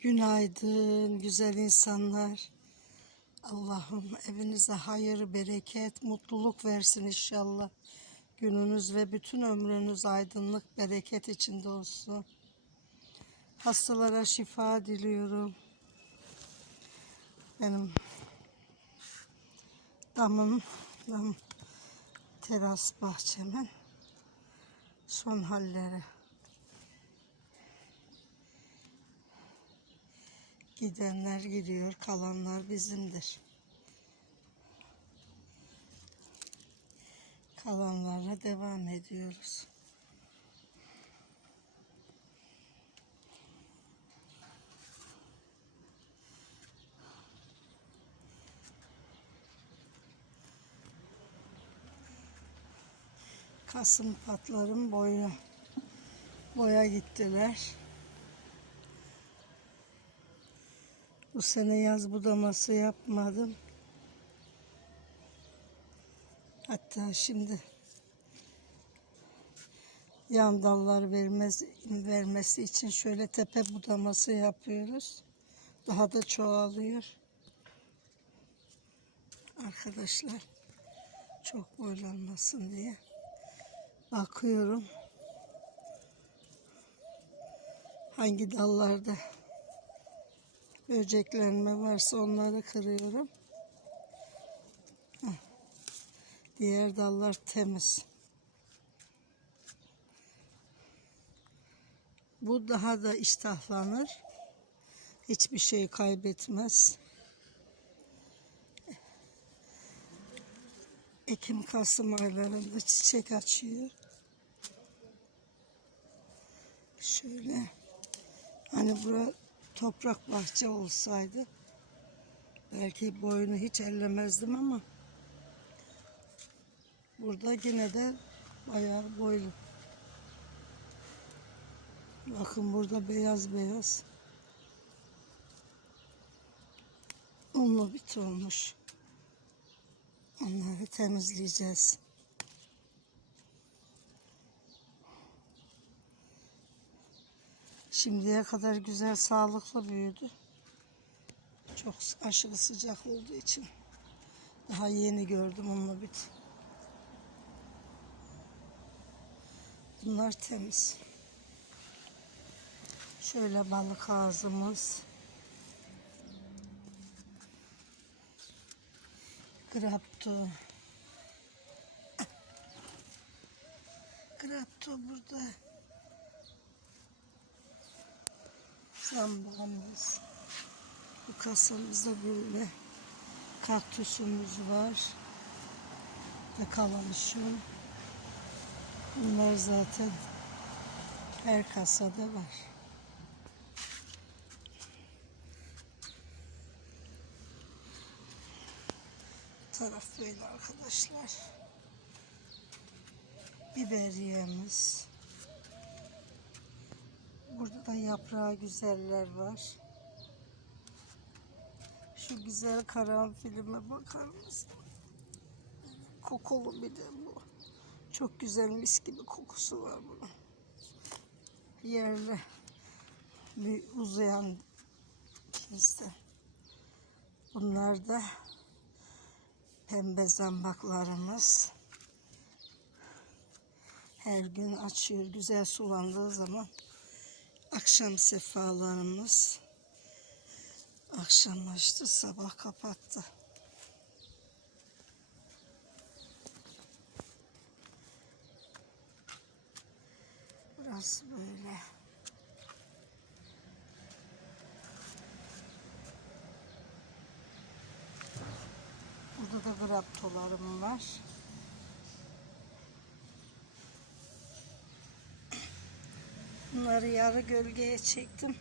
Günaydın güzel insanlar. Allah'ım evinize hayır, bereket, mutluluk versin inşallah. Gününüz ve bütün ömrünüz aydınlık, bereket içinde olsun. Hastalara şifa diliyorum. Benim damım, dam, teras bahçemin son halleri. Gidenler gidiyor, kalanlar bizimdir. Kalanlarla devam ediyoruz. Kasım patlarım boya boya gittiler. Bu sene yaz budaması yapmadım. Hatta şimdi yan dallar vermez, vermesi için şöyle tepe budaması yapıyoruz. Daha da çoğalıyor. Arkadaşlar çok boylanmasın diye bakıyorum. Hangi dallarda böceklenme varsa onları kırıyorum. Diğer dallar temiz. Bu daha da iştahlanır. Hiçbir şey kaybetmez. Ekim Kasım aylarında çiçek açıyor. Şöyle hani bura toprak bahçe olsaydı belki boyunu hiç ellemezdim ama burada yine de bayağı boylu. Bakın burada beyaz beyaz unlu bit olmuş. Onları temizleyeceğiz. Şimdiye kadar güzel, sağlıklı büyüdü. Çok aşırı sıcak olduğu için. Daha yeni gördüm onunla bit. Bunlar temiz. Şöyle balık ağzımız. Grapto. Grapto burada. Zambağımız. Bu kasamızda böyle kaktüsümüz var. Ve kalanışım. Bunlar zaten her kasada var. Bu taraf böyle arkadaşlar. Biberiyemiz. Burada da yaprağı güzeller var. Şu güzel karanfilime bakar mısın? Kokulu bir de bu. Çok güzel mis gibi kokusu var bunun. Yerli bir uzayan cinsten. Bunlar da pembe zambaklarımız. Her gün açıyor güzel sulandığı zaman. Akşam sefalarımız. Akşam açtı sabah kapattı. Burası böyle. Burada da graptolarım var. Bunları yarı gölgeye çektim.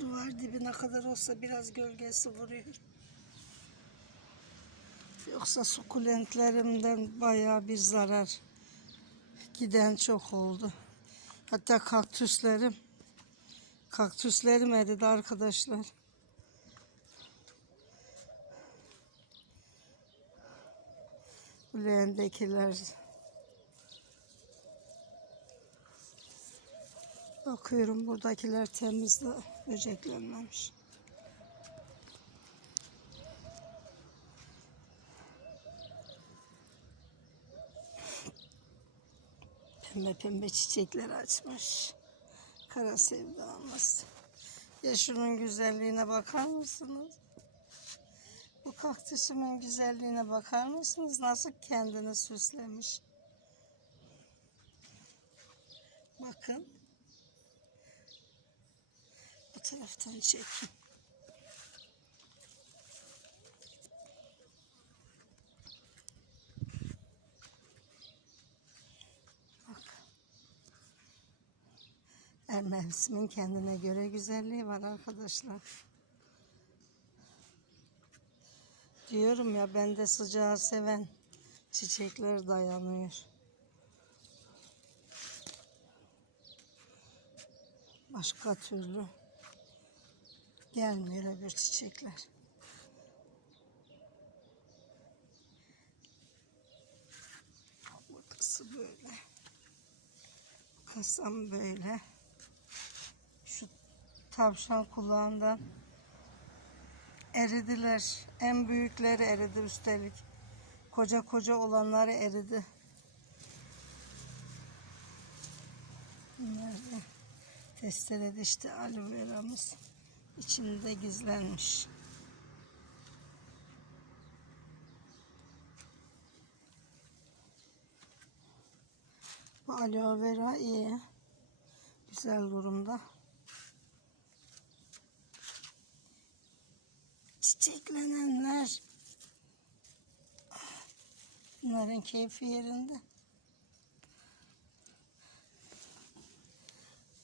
Duvar dibine kadar olsa biraz gölgesi vuruyor. Yoksa sukulentlerimden bayağı bir zarar giden çok oldu. Hatta kaktüslerim kaktüslerim eridi arkadaşlar. Leğendekiler Bakıyorum buradakiler temiz de böceklenmemiş. Pembe pembe çiçekler açmış. Kara sevdamız. Ya şunun güzelliğine bakar mısınız? Bu kaktüsümün güzelliğine bakar mısınız? Nasıl kendini süslemiş. Bakın. Taraftan çekin. Bak. Her mevsimin kendine göre güzelliği var arkadaşlar. Diyorum ya bende sıcağı seven çiçekler dayanıyor. Başka türlü gelmiyor öbür çiçekler. Burası böyle. Kasam böyle. Şu tavşan kulağından eridiler. En büyükleri eridi üstelik. Koca koca olanları eridi. Bunlar da testerede işte aloe veramız içinde gizlenmiş. Bu aloe vera iyi. Güzel durumda. Çiçeklenenler. Bunların keyfi yerinde.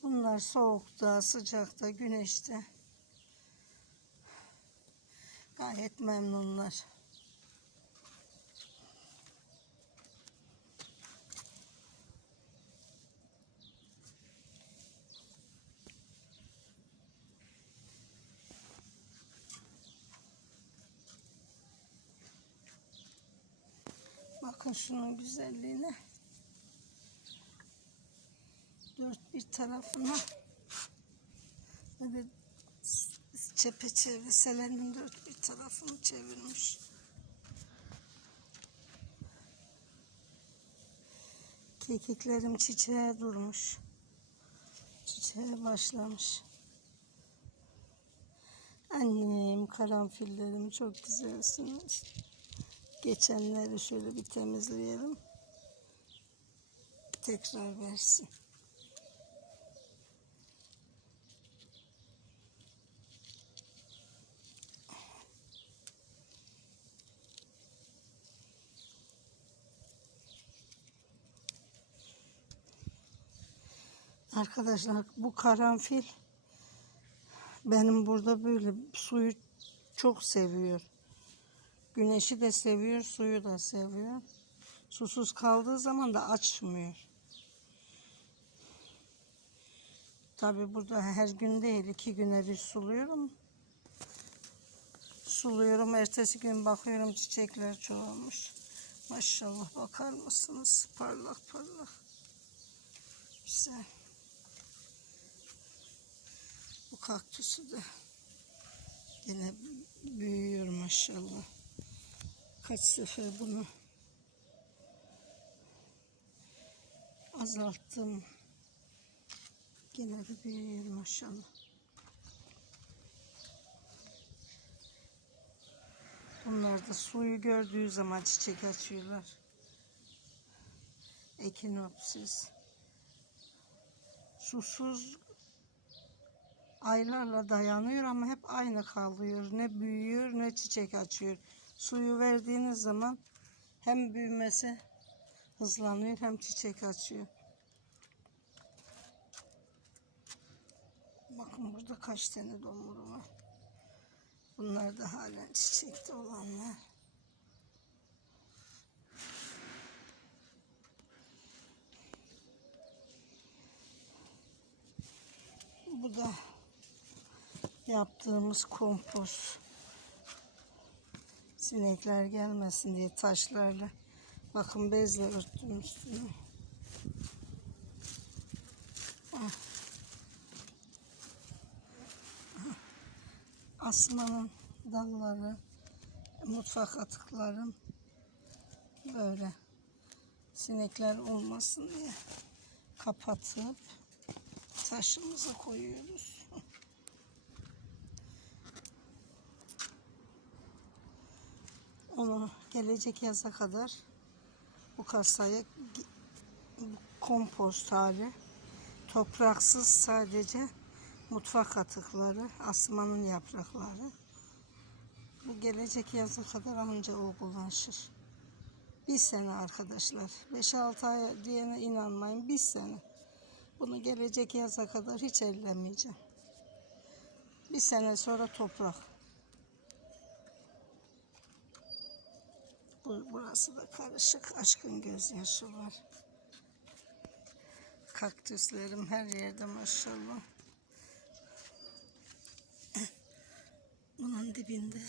Bunlar soğukta, sıcakta, güneşte. Gayet memnunlar. Bakın şunun güzelliğine. Dört bir tarafına böyle çepeçevreselerin dört bir tarafını çevirmiş. Kekiklerim çiçeğe durmuş. Çiçeğe başlamış. Annem, karanfillerim çok güzelsiniz. Geçenleri şöyle bir temizleyelim. Tekrar versin. Arkadaşlar bu karanfil benim burada böyle suyu çok seviyor. Güneşi de seviyor, suyu da seviyor. Susuz kaldığı zaman da açmıyor. Tabi burada her gün değil, iki güne bir suluyorum. Suluyorum, ertesi gün bakıyorum çiçekler çoğalmış. Maşallah bakar mısınız? Parlak parlak. Güzel. Kaktüsü de yine büyüyor maşallah. Kaç sefer bunu azalttım. Yine de büyüyor maşallah. Bunlar da suyu gördüğü zaman çiçek açıyorlar. Ekinopsis. Susuz aylarla dayanıyor ama hep aynı kalıyor. Ne büyüyor ne çiçek açıyor. Suyu verdiğiniz zaman hem büyümesi hızlanıyor hem çiçek açıyor. Bakın burada kaç tane domur var. Bunlar da halen çiçekte olanlar. Bu da yaptığımız kompost sinekler gelmesin diye taşlarla bakın bezle örttüm üstünü ah. ah. asmanın dalları mutfak atıklarım böyle. Sinekler olmasın diye kapatıp taşımızı koyuyoruz. Onu gelecek yaza kadar bu kasaya kompost hali topraksız sadece mutfak atıkları, asmanın yaprakları. Bu gelecek yaza kadar anca olgulaşır. Bir sene arkadaşlar. 5-6 ay diyene inanmayın. Bir sene. Bunu gelecek yaza kadar hiç ellemeyeceğim. Bir sene sonra toprak. Burası da karışık. Aşkın gözyaşı var. Kaktüslerim her yerde maşallah. Bunun dibinde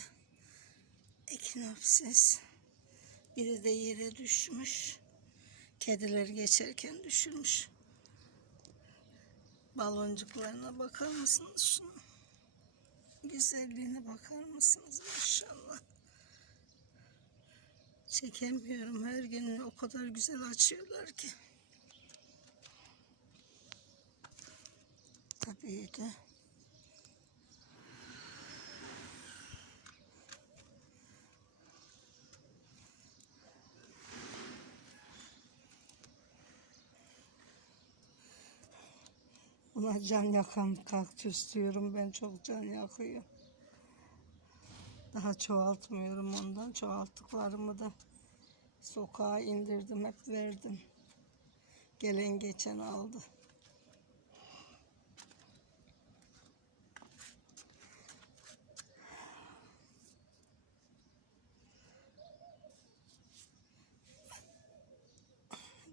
ekinopsis. Biri de yere düşmüş. Kediler geçerken düşürmüş. Baloncuklarına bakar mısınız şuna? Güzelliğine bakar mısınız maşallah. Çekemiyorum her gün o kadar güzel açıyorlar ki. Tabii de. Buna can yakan kaktüs diyorum ben çok can yakıyor. Daha çoğaltmıyorum ondan. Çoğalttıklarımı da sokağa indirdim hep verdim. Gelen geçen aldı.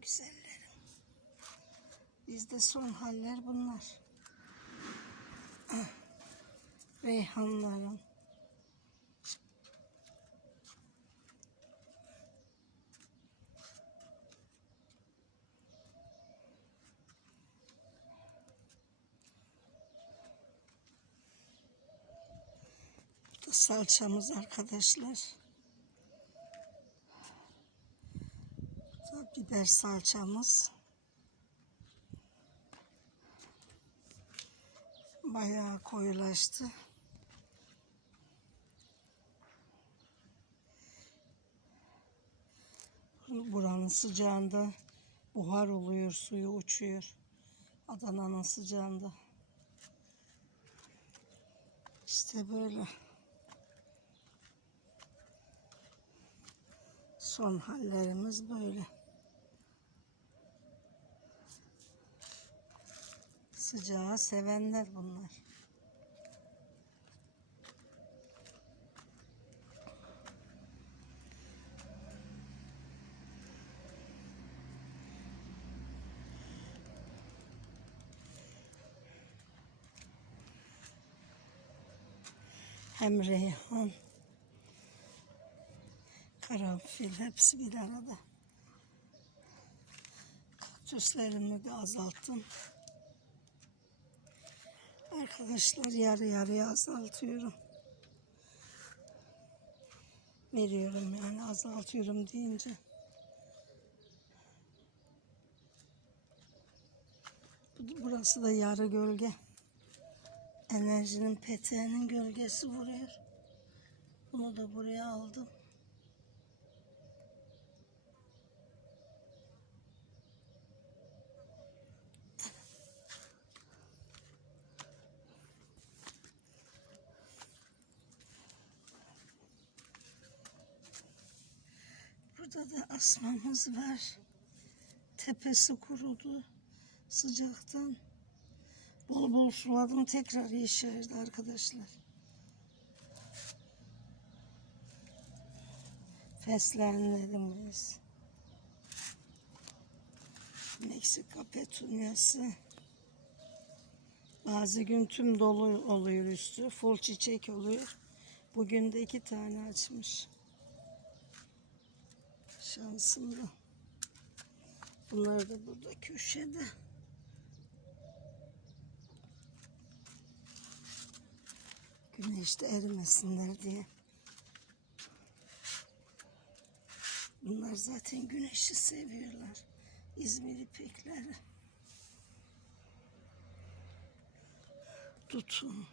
Güzellerim. Bizde son haller bunlar. Ah, Reyhanlarım. Salçamız arkadaşlar. Biber salçamız. Bayağı koyulaştı. Buranın sıcağında buhar oluyor, suyu uçuyor. Adana'nın sıcağında. İşte böyle. Son hallerimiz böyle. Sıcağı sevenler bunlar. Hem reyhan, karanfil hepsi bir arada. Kaktüslerimi de azalttım. Arkadaşlar yarı yarıya azaltıyorum. Veriyorum yani azaltıyorum deyince. Bu- Burası da yarı gölge. Enerjinin peteğinin gölgesi vuruyor. Bunu da buraya aldım. Burada da asmamız var. Tepesi kurudu sıcaktan. Bol bol suladım tekrar yeşerdi arkadaşlar. Fesleğenlerimiz. Meksika petunyası. Bazı gün tüm dolu oluyor üstü. Full çiçek oluyor. Bugün de iki tane açmış. Şansım da. Bunlar da burada köşede. Güneşte erimesinler diye. Bunlar zaten güneşi seviyorlar. İzmir ipekleri. Tutun.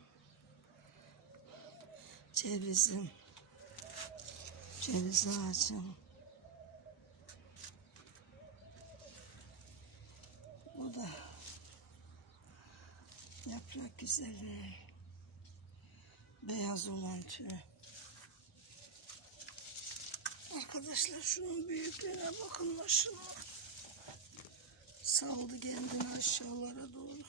Cevizim. Ceviz ağacım. Bu da yaprak güzeli. Beyaz olan tüy. Arkadaşlar şunun büyüklüğüne bakın maşallah. Saldı kendini aşağılara doğru.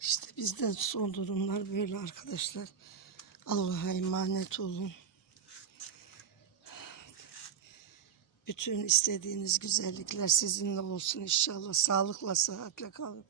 İşte bizde son durumlar böyle arkadaşlar. Allah'a emanet olun. Bütün istediğiniz güzellikler sizinle olsun inşallah. Sağlıkla, sıhhatle kalın.